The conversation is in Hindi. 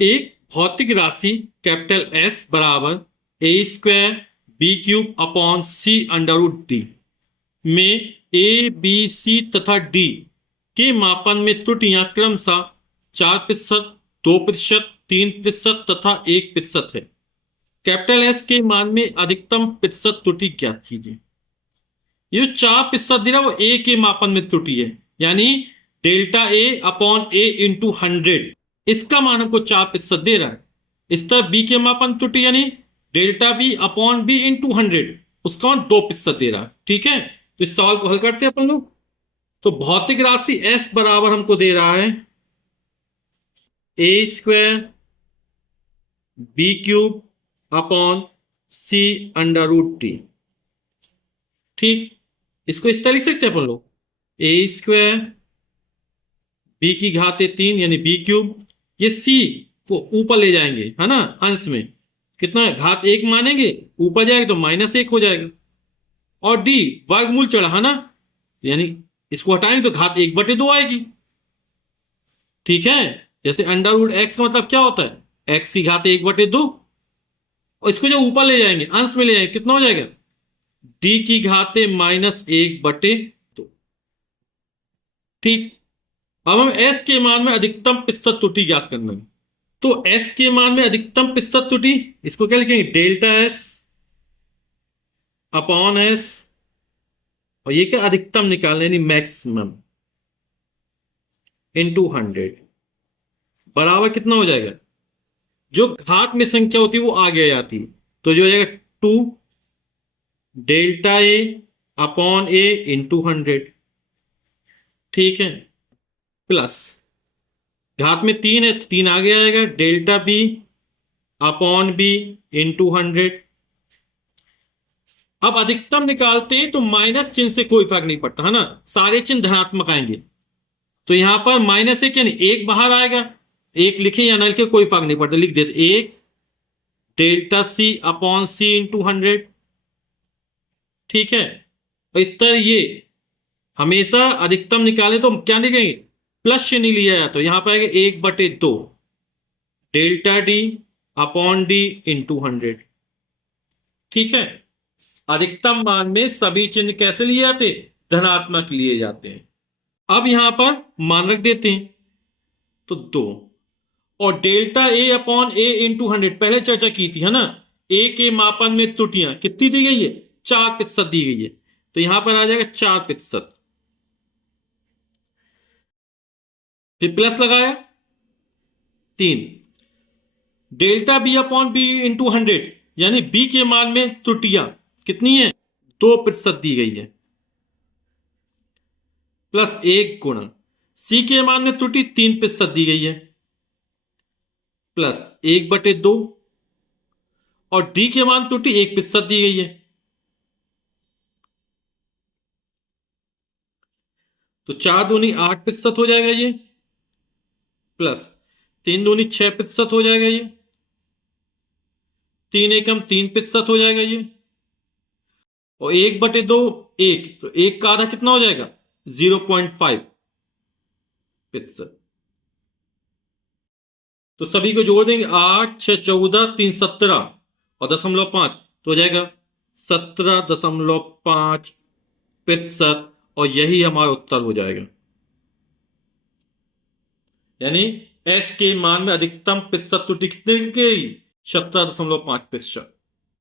एक भौतिक राशि कैपिटल एस बराबर ए स्क्वायर बी क्यूब अपॉन सी अंडर रूट डी में ए बी सी तथा डी के मापन में त्रुटियां क्रमशः 4%, 2%, 3% तथा 1% है। कैपिटल एस के मान में अधिकतम प्रतिशत त्रुटि ज्ञात कीजिए। ये जो 4% दे रहा है वो ए के मापन में त्रुटि है, यानी delta A upon A into 100, इसका मान हमको 4% दे रहा है। इस तरह बी के मापन त्रुटि यानी delta B upon B into 100, उसका मान 2% दे रहा है। ठीक है, तो इस सवाल को हल करते हैं अपन लोग। तो भौतिक राशि एस बराबर हमको दे रहा है ए स्क्वायर बी क्यूब अपॉन सी अंडर रूट टी। ठीक, इसको इस तरह लिख सकते हैं अपन लोग, ए स्क्वायर बी की घात 3 यानी बी क्यूब, ये सी को ऊपर ले जाएंगे है ना, अंश में कितना घात 1 मानेंगे, ऊपर जाएगा तो -1 हो जाएगा, और डी वर्गमूल चढ़ा है ना, यानी इसको हटाएंगे तो घात 1/2 आएगी। ठीक है, जैसे अंडर रूट एक्स का मतलब क्या होता है, एक्स की घात 1/2, और इसको जो ऊपर ले जाएंगे अंश में ले जाएंगे कितना हो जाएगा, डी की घाते -1/2। ठीक, अब हम एस के मान में अधिकतम प्रतिशत त्रुटि ज्ञात करना है। तो एस के मान में अधिकतम प्रतिशत त्रुटि, इसको क्या लिखेंगे, डेल्टा एस अपॉन एस, और ये क्या अधिकतम निकालना यानी मैक्सिमम इंटू 100 बराबर कितना हो जाएगा, जो घात में संख्या होती है वो आगे आ जाती है, तो जो हो जाएगा 2 delta A upon A into 100। ठीक है, प्लस घात में 3 है तो 3 आगे आएगा, delta B upon B into 100। अब अधिकतम निकालते हैं तो माइनस चिन्ह से कोई फर्क नहीं पड़ता है ना, सारे चिन्ह धनात्मक आएंगे, तो यहां पर -1 यानी 1 बाहर आएगा, 1 लिखे या न लिखे कोई फर्क नहीं पड़ता, लिख देते 1 डेल्टा सी अपॉन सी इंटू 100। ठीक है, और इस तरह ये हमेशा अधिकतम निकाले तो हम क्या लिखेंगे, प्लस से नहीं लिया जाता, तो यहां पर आएगा 1/2 delta D upon D into 100। ठीक है, अधिकतम मान में सभी चिन्ह कैसे लिए जाते, धनात्मक लिए जाते हैं। अब यहां पर मान रख देते हैं, तो 2, और delta A upon A into 100 पहले चर्चा की थी है ना, ए के मापन में त्रुटियां कितनी दी गई है, 4% दी गई है, तो यहां पर आ जाएगा 4%, फिर प्लस लगाया 3 delta B upon B into 100 यानी बी के मान में त्रुटियां कितनी है, 2% दी गई है, प्लस 1 गुणा सी के मान में त्रुटि 3% दी गई है, प्लस 1/2, और डी के मान त्रुटि 1% दी गई है, तो 4 दूनी 8% हो जाएगा ये, प्लस 3 दूनी 6% हो जाएगा ये, 3 एकम 3% हो जाएगा ये, और 1/2 1, तो 1 का आधा कितना हो जाएगा 0.5%। तो सभी को जोड़ देंगे, 8 6 14 3 17 और 0.5, तो हो जाएगा 17.5%, और यही हमारा उत्तर हो जाएगा, यानी एस के मान में अधिकतम प्रतिशत त्रुटि कितनी गई, 17.5%।